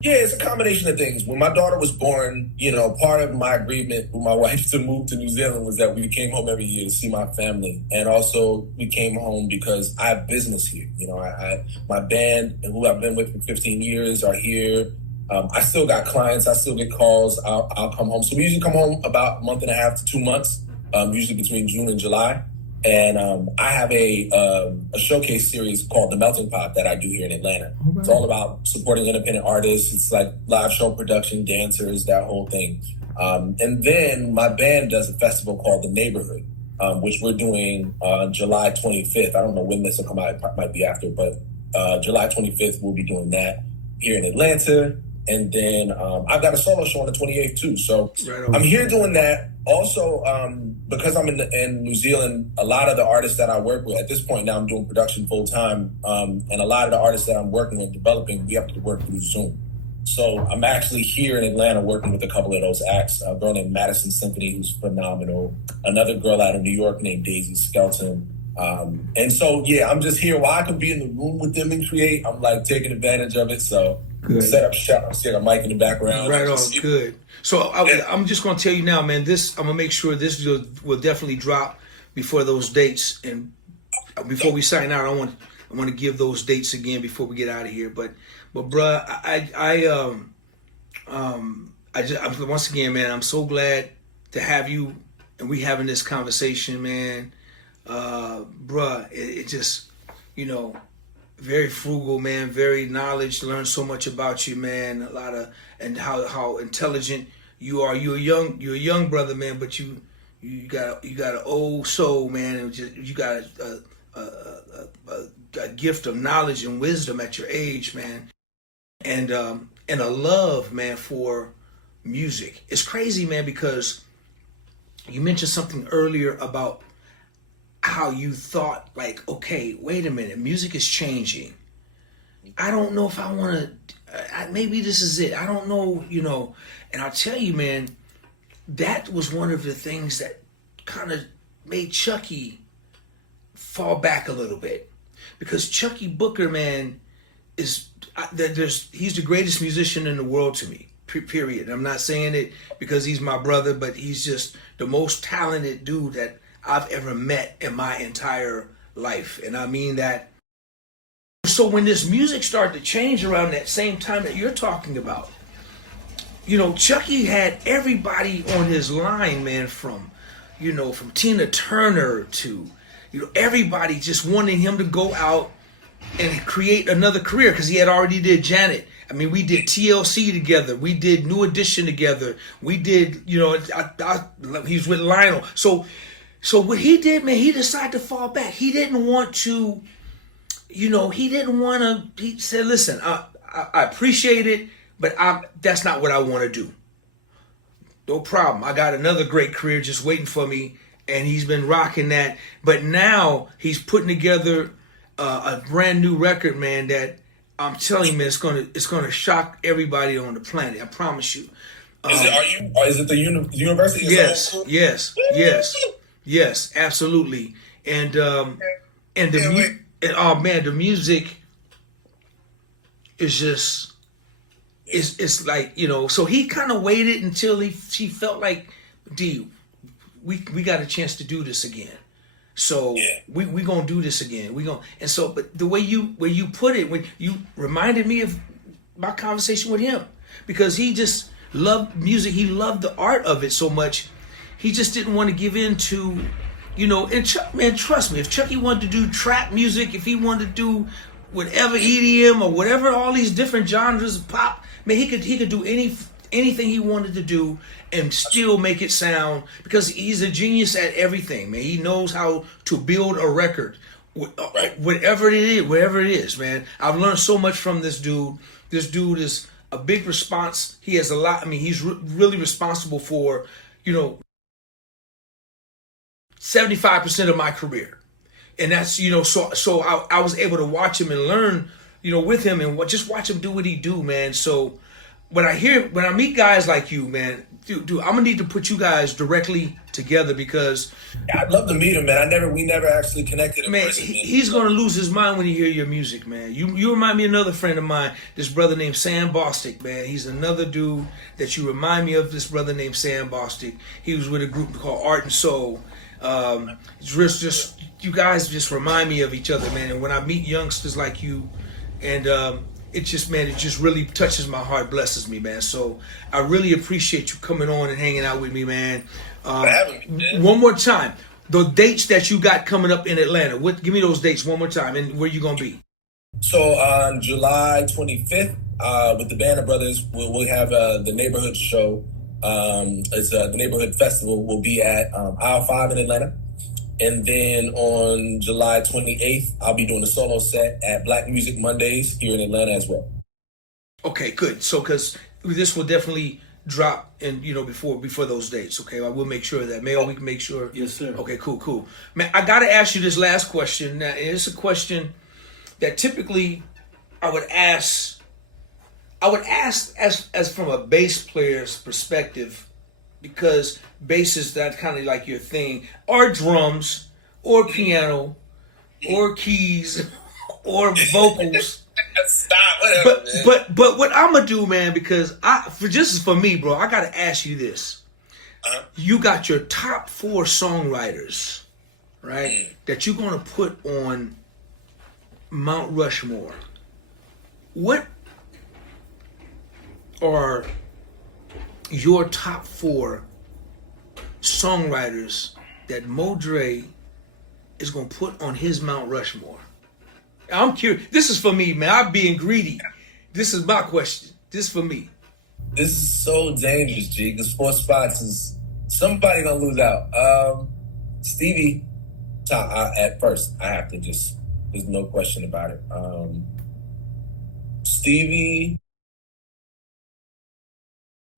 Yeah, it's a combination of things. When my daughter was born, part of my agreement with my wife to move to New Zealand was that we came home every year to see my family. And also we came home because I have business here. My band, who I've been with for 15 years, are here. I still got clients. I still get calls. I'll come home. So we usually come home about a month and a half to 2 months, usually between June and July. And I have a showcase series called The Melting Pot that I do here in Atlanta. Right. It's all about supporting independent artists. It's like live show production, dancers, that whole thing. And then my band does a festival called The Neighborhood, which we're doing on July 25th. I don't know when this will come out. It might be after, but July 25th, we'll be doing that here in Atlanta. And then I've got a solo show on the 28th too. So I'm here doing that. Also, because I'm in New Zealand, a lot of the artists that I work with, at this point now I'm doing production full time. And a lot of the artists that I'm working with, developing, we have to work through Zoom. So I'm actually here in Atlanta working with a couple of those acts. A girl named Madison Symphony, who's phenomenal. Another girl out of New York named Daisy Skelton. And so, yeah, I'm just here while I can be in the room with them and create. I'm like taking advantage of it. So good. Set up shop, see a mic in the background. Right on, good. So I'm just going to tell you now, man, I'm going to make sure this will definitely drop before those dates. And before we sign out, I want to give those dates again before we get out of here. But bruh, once again, man, I'm so glad to have you and we having this conversation, man. Bruh, it just, very frugal, man, very knowledge, learned so much about you, man, and how intelligent you are. You're a young brother, man, but you got an old soul, man, and you got a gift of knowledge and wisdom at your age, man, and a love, man, for music. It's crazy, man, because you mentioned something earlier about how you thought, like, okay, wait a minute, music is changing. I don't know if I want to, maybe this is it. I don't know, and I'll tell you, man, that was one of the things that kind of made Chucky fall back a little bit. Because Chucky Booker, man, he's the greatest musician in the world to me, period. I'm not saying it because he's my brother, but he's just the most talented dude that I've ever met in my entire life. And I mean that. So when this music started to change around that same time that you're talking about, Chucky had everybody on his line, man, from Tina Turner to, everybody just wanting him to go out and create another career because he had already did Janet. I mean, we did TLC together. We did New Edition together. We did, he's with Lionel. So what he did, man, he decided to fall back. He didn't want to, he said, listen, I appreciate it, but that's not what I want to do. No problem. I got another great career just waiting for me, and he's been rocking that. But now he's putting together a brand new record, man, that I'm telling you, man, it's gonna shock everybody on the planet. I promise you. Is it the university? Yes, yes, yes, yes, absolutely. And and oh man, the music is just it's like, you know. So he kind of waited until she felt like, D, we got a chance to do this again. So we gonna do this again. We gonna, and so, but the way you put it, when you reminded me of my conversation with him, because he just loved music. He loved the art of it so much. He just didn't want to give in to, you know. And man, trust me, if Chucky wanted to do trap music, if he wanted to do whatever EDM or whatever, all these different genres of pop, man, he could do anything he wanted to do and still make it sound, because he's a genius at everything, man. He knows how to build a record, whatever it is, man. I've learned so much from this dude. This dude is a big response. He has a lot. I mean, he's really responsible for, you know, 75% of my career. And that's, you know, so I was able to watch him and learn, you know, with him, and just watch him do what he do, man. So when I meet guys like you, man, dude, I'm gonna need to put you guys directly together, because I'd love to meet him, man. We never actually connected. Man, he's gonna lose his mind when he hear your music, man. You remind me of another friend of mine, this brother named Sam Bostic, man. He's another dude that you remind me of. This brother named Sam Bostic. He was with a group called Art and Soul. Just you guys just remind me of each other, man. And when I meet youngsters like you, and it just really touches my heart, blesses me, man. So I really appreciate you coming on and hanging out with me, man. One more time, the dates that you got coming up in Atlanta. Give me those dates one more time, and where you gonna be? So on July 25th, with the Banner Brothers, we'll have the neighborhood show. It's the neighborhood festival. Will be at Aisle 5 in Atlanta. And then on July 28th, I'll be doing a solo set at Black Music Mondays here in Atlanta as well. Okay, good. So, because this will definitely drop, and you know, before those dates. Okay, I will make sure of that. Mail, we can make sure. Yes, sir. Okay, cool. Man, I gotta ask you this last question. Now, it's a question that typically I would ask as from a bass player's perspective, because bass is that kind of like your thing, or drums, or piano, or keys, or vocals. Stop, whatever. But what I'm gonna do, man, because for me, bro, I gotta ask you this. You got your top 4 songwriters, right? That you're gonna put on Mount Rushmore. What are your top 4 songwriters that Modre is gonna put on his Mount Rushmore? I'm curious. This is for me, man. I'm being greedy. This is my question. This is for me. This is so dangerous, G. The 4 spots is somebody gonna lose out. Stevie, at first, I have to just. There's no question about it. Stevie.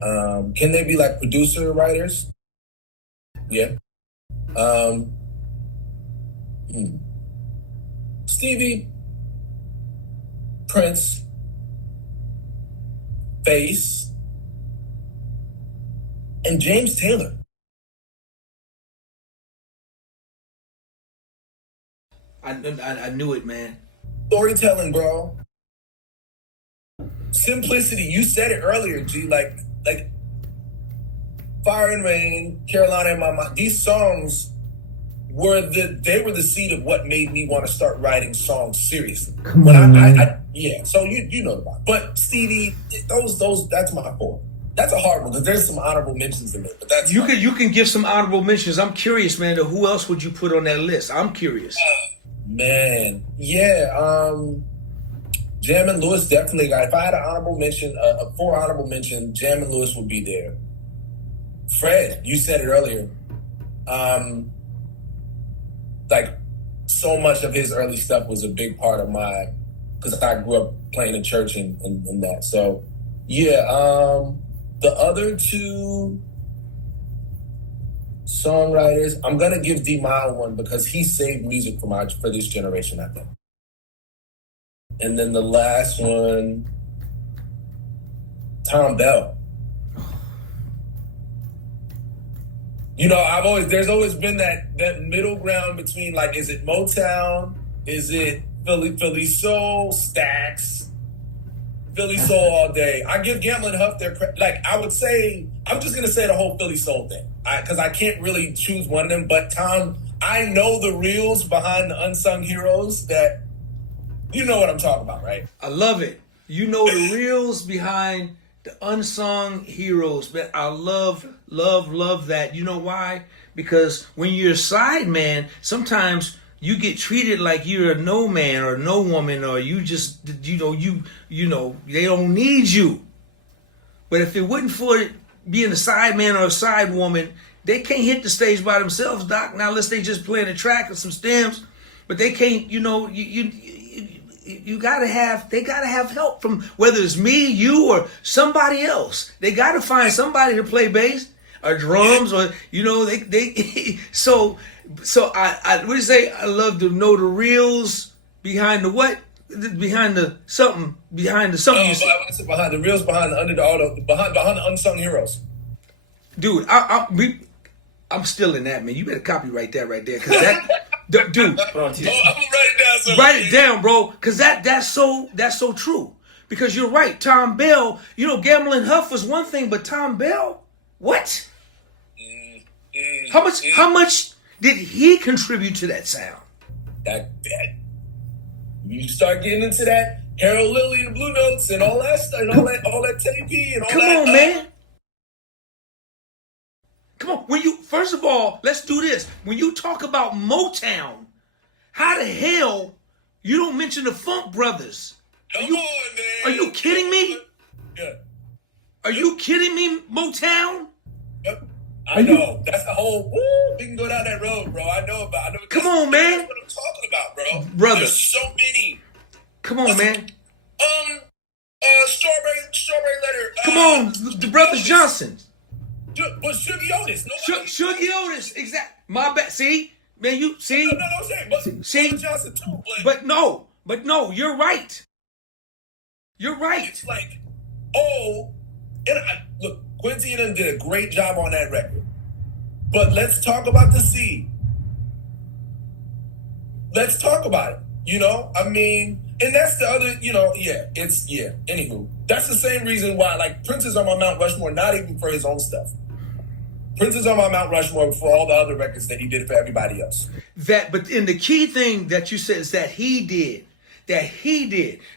Can they be like producer writers? Yeah. Stevie, Prince, Face, and James Taylor. I knew it, man. Storytelling, bro. Simplicity. You said it earlier, G. Like Fire and Rain, Carolina in My Mind. These songs were the seed of what made me want to start writing songs seriously. Come on, man. Yeah. So you know about it. But Stevie, those that's my 4. That's a hard one because there's some honorable mentions in it. But that's you can give some honorable mentions. I'm curious, man. Who else would you put on that list? I'm curious. Man, yeah. Jam and Lewis definitely. If I had an honorable mention, a 4 honorable mention, Jam and Lewis would be there. Fred, you said it earlier. Like so much of his early stuff was a big part of because I grew up playing in church and that. So yeah, the other 2 songwriters, I'm gonna give D Mile one because he saved music for this generation, I think. And then the last one, Tom Bell. You know, there's always been that middle ground between, like, is it Motown? Is it Philly Soul, Stax, Philly Soul all day? I give Gamble and Huff their credit. Like, I would say, I'm just gonna say the whole Philly Soul thing, because I can't really choose one of them. But Tom, I know the reels behind the unsung heroes that, you know what I'm talking about, right? I love it. You know the reels behind the unsung heroes, but I love that. You know why? Because when you're a side man, sometimes you get treated like you're a no man or no woman, or you just, you know, they don't need you. But if it wasn't for being a side man or a side woman, they can't hit the stage by themselves, Doc. Now, unless they just playing a track or some stems, but they can't, you know, they gotta have help from, whether it's me, you, or somebody else. They gotta find somebody to play bass or drums, or, you know, they so I what do you say? I love to know the reels behind the what? Behind the something. Behind the something. Behind the reels, behind the unsung heroes. Dude, I'm still in that, man. You better copyright that right there, because that. Dude, I'm gonna write it down. Write it down, bro, because that's so true. Because you're right, Tom Bell. You know, Gamble and Huff was one thing, but Tom Bell, what? How much did he contribute to that sound? That you start getting into that Harold Lilly and Blue Notes and all that stuff, and all that Teddy and all Come that. Come on, man. Come on. First of all, let's do this. When you talk about Motown, how the hell you don't mention the Funk Brothers? Come on, man. Are you kidding me? Yeah. Are you kidding me, Motown? Yep. I know. That's the whole. Woo, we can go down that road, bro. I know. Come on, man. That's what I'm talking about, bro. Brother. There's so many. Come on, man. Strawberry Letter. Come on, the Brothers Johnson. But Shuggy Otis. Shuggy Otis, exactly. My bad. See, man, you see. No, I'm saying, but see, Johnson too. But no, you're right. You're right. It's like, look, Quincy and them did a great job on that record. But let's talk about the C. Let's talk about it. You know, I mean, and that's the other, you know, Anywho, that's the same reason why, like, Prince is on my Mount Rushmore, not even for his own stuff. Prince is on my Mount Rushmore for all the other records that he did for everybody else. But in the key thing that you said is that he did.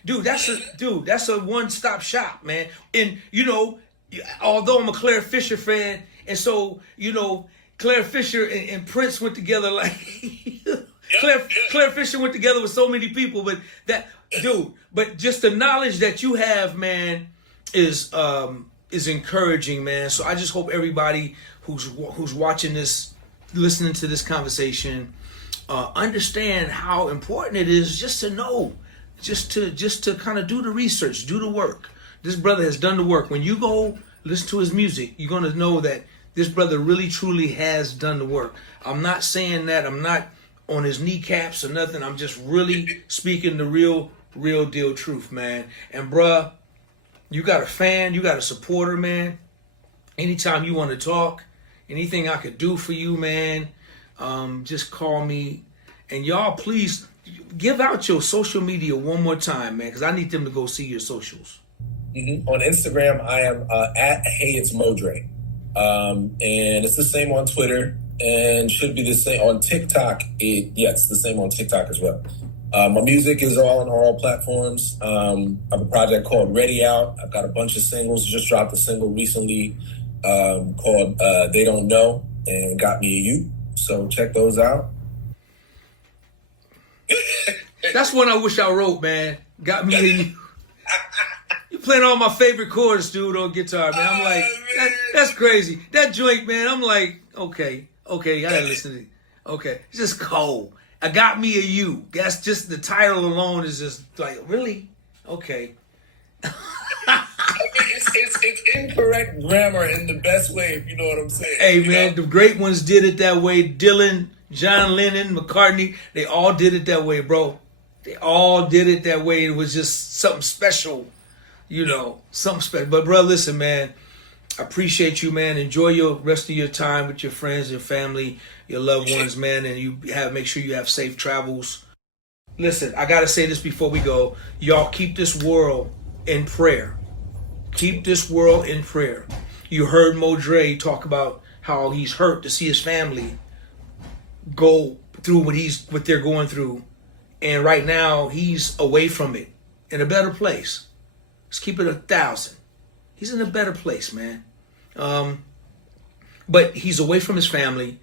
Dude, that's a one-stop shop, man. And, you know, although I'm a Claire Fisher fan, and so, you know, Claire Fisher and Prince went together like Claire Fisher went together with so many people, but just the knowledge that you have, man, is encouraging, man. So I just hope everybody who's watching this, listening to this conversation, understand how important it is just to know, just to kind of do the research, do the work. This brother has done the work. When you go listen to his music, you're going to know that this brother really truly has done the work. I'm not saying that I'm not on his kneecaps or nothing. I'm just really speaking the real deal truth, man. And bruh, you got a fan, you got a supporter, man. Anytime you want to talk, anything I could do for you, man, just call me. And y'all, please give out your social media one more time, man, because I need them to go see your socials. Mm-hmm. On Instagram, I am at Hey It's Modre. And it's the same on Twitter, and should be the same on TikTok. It's the same on TikTok as well. My music is all on all platforms. I have a project called Ready Out. I've got a bunch of singles. Just dropped a single recently called They Don't Know, and Got Me a You. So check those out. That's one I wish I wrote, man. Got Me a You. You playing all my favorite chords, dude, on guitar, man. I'm like, that's crazy. That joint, man, I'm like, okay, I gotta listen to it. Okay, it's just cold. I Got Me a You. That's just, the title alone is just like, really? Okay. It's incorrect grammar in the best way, if you know what I'm saying. Hey, man, the great ones did it that way. Dylan, John Lennon, McCartney, they all did it that way, bro. They all did it that way. It was just something special, you know, something special. But bro, listen, man, I appreciate you, man. Enjoy your rest of your time with your friends, your family, your loved ones, man, and you make sure you have safe travels. Listen, I gotta say this before we go. Y'all keep this world in prayer. Keep this world in prayer. You heard Mo Dre talk about how he's hurt to see his family go through what they're going through. And right now he's away from it in a better place. Let's keep it 1,000. He's in a better place, man. But he's away from his family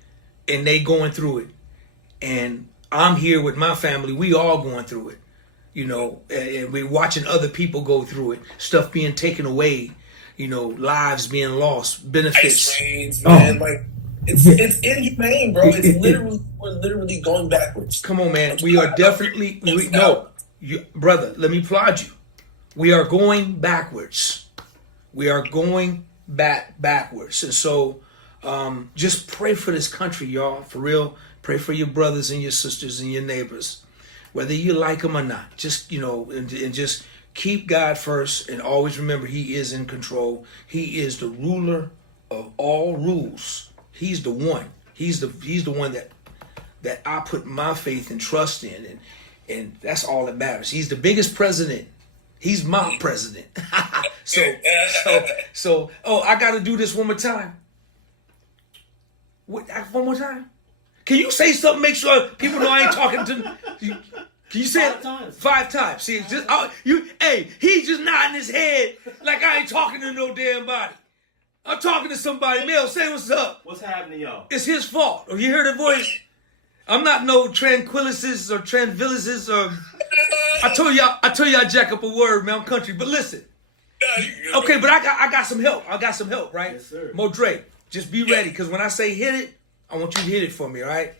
and they going through it. And I'm here with my family. We all going through it, you know, and we're watching other people go through it. Stuff being taken away, you know, lives being lost, benefits. Raids, man. Like it's inhumane, bro. It's literally we're literally going backwards. Come on, man. We are definitely brother. Let me applaud you. We are going backwards. We are going backwards, and so just pray for this country, y'all. For real. Pray for your brothers and your sisters and your neighbors, whether you like them or not. Just, you know, and just keep God first, and always remember He is in control. He is the ruler of all rules. He's the one. He's the one that I put my faith and trust in, and that's all that matters. He's the biggest president. He's my president. So. Oh, I got to do this one more time. One more time. Can you say something? Make sure people know I ain't talking to you. Can you say it 5 times? See, he's just nodding his head like I ain't talking to no damn body. I'm talking to somebody. Mel, say what's up. What's happening, y'all? It's his fault. Oh, you hear the voice? I'm not no tranquillicist or tranvillicist or. I told y'all I jack up a word, man. I'm country, but listen. Okay, but I got some help. Right? Yes, sir. Mo Dre, just be ready, because when I say hit it, I want you to hit it for me, all right?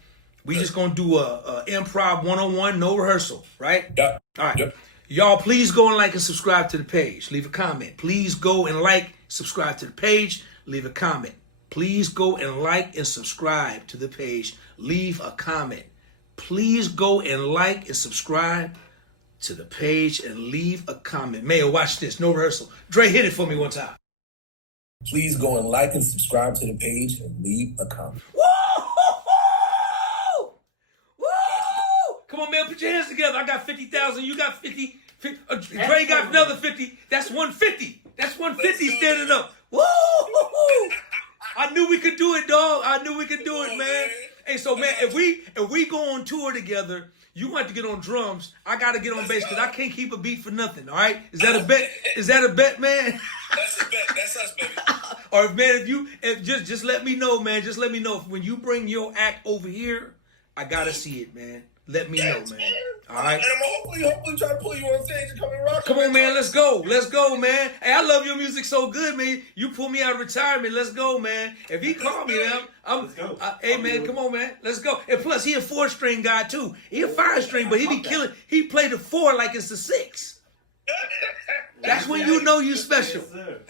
We just gonna do a improv 101, no rehearsal, right? Yeah. All right. Yep. Y'all, please go and like and subscribe to the page. Leave a comment. Please go and like, subscribe to the page. Leave a comment. Please go and like and subscribe to the page. Leave a comment. Please go and like and subscribe to the page and leave a comment. Mayo, watch this. No rehearsal. Dre, hit it for me one time. Please go and like and subscribe to the page and leave a comment. Woo! Woo! Come on, man, put your hands together. I got 50,000. You got 50. Dre got another 50. That's 150. That's 150 standing up. Woo! I knew we could do it, dog. I knew we could do it, man. Hey, so man, if we go on tour together, you want to get on drums. I got to get on bass because I can't keep a beat for nothing. All right? Is that a bet? Is that a bet, man? That's a bet. That's us, baby. Or man, if just let me know, man. Just let me know when you bring your act over here. I gotta see it, man. Let me know, man. All right. And I'm hopefully try to pull you on stage and come and rock. Come on, man. Let's go, man. Hey, I love your music so good, man. You pull me out of retirement. Let's go, man. If he call me, man, Let's go. Hey, man, come on, man. Let's go. And plus, he a 4-string guy too. He a 5-string, but he be killing. He play the 4 like it's the 6. That's when you know you special. Yes,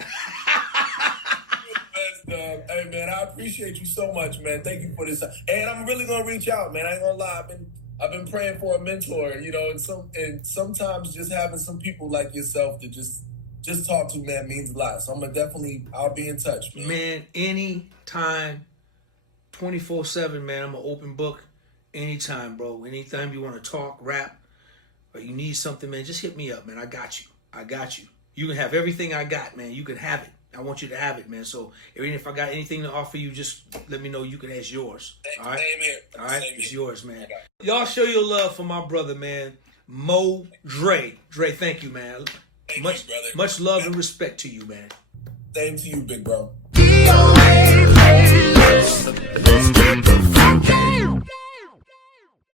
sir. Hey man, I appreciate you so much, man. Thank you for this. And I'm really gonna reach out, man. I ain't gonna lie. I've been praying for a mentor, you know, and sometimes just having some people like yourself to just talk to, man, means a lot. So I'll be in touch, man. Man, anytime, 24/7, man. I'm an open book. Anytime, bro. Anytime you want to talk, rap, or you need something, man, just hit me up, man. I got you. You can have everything I got, man. You can have it. I want you to have it, man. So even if I got anything to offer you, just let me know. You can ask yours. All right? Same here. All right? Same It's here. yours, man. Y'all show your love for my brother, man. Mo Dre. Dre, thank you, man. Thank Much, you, brother. much love and respect to you, man. Same to you, big bro. DOA playlist.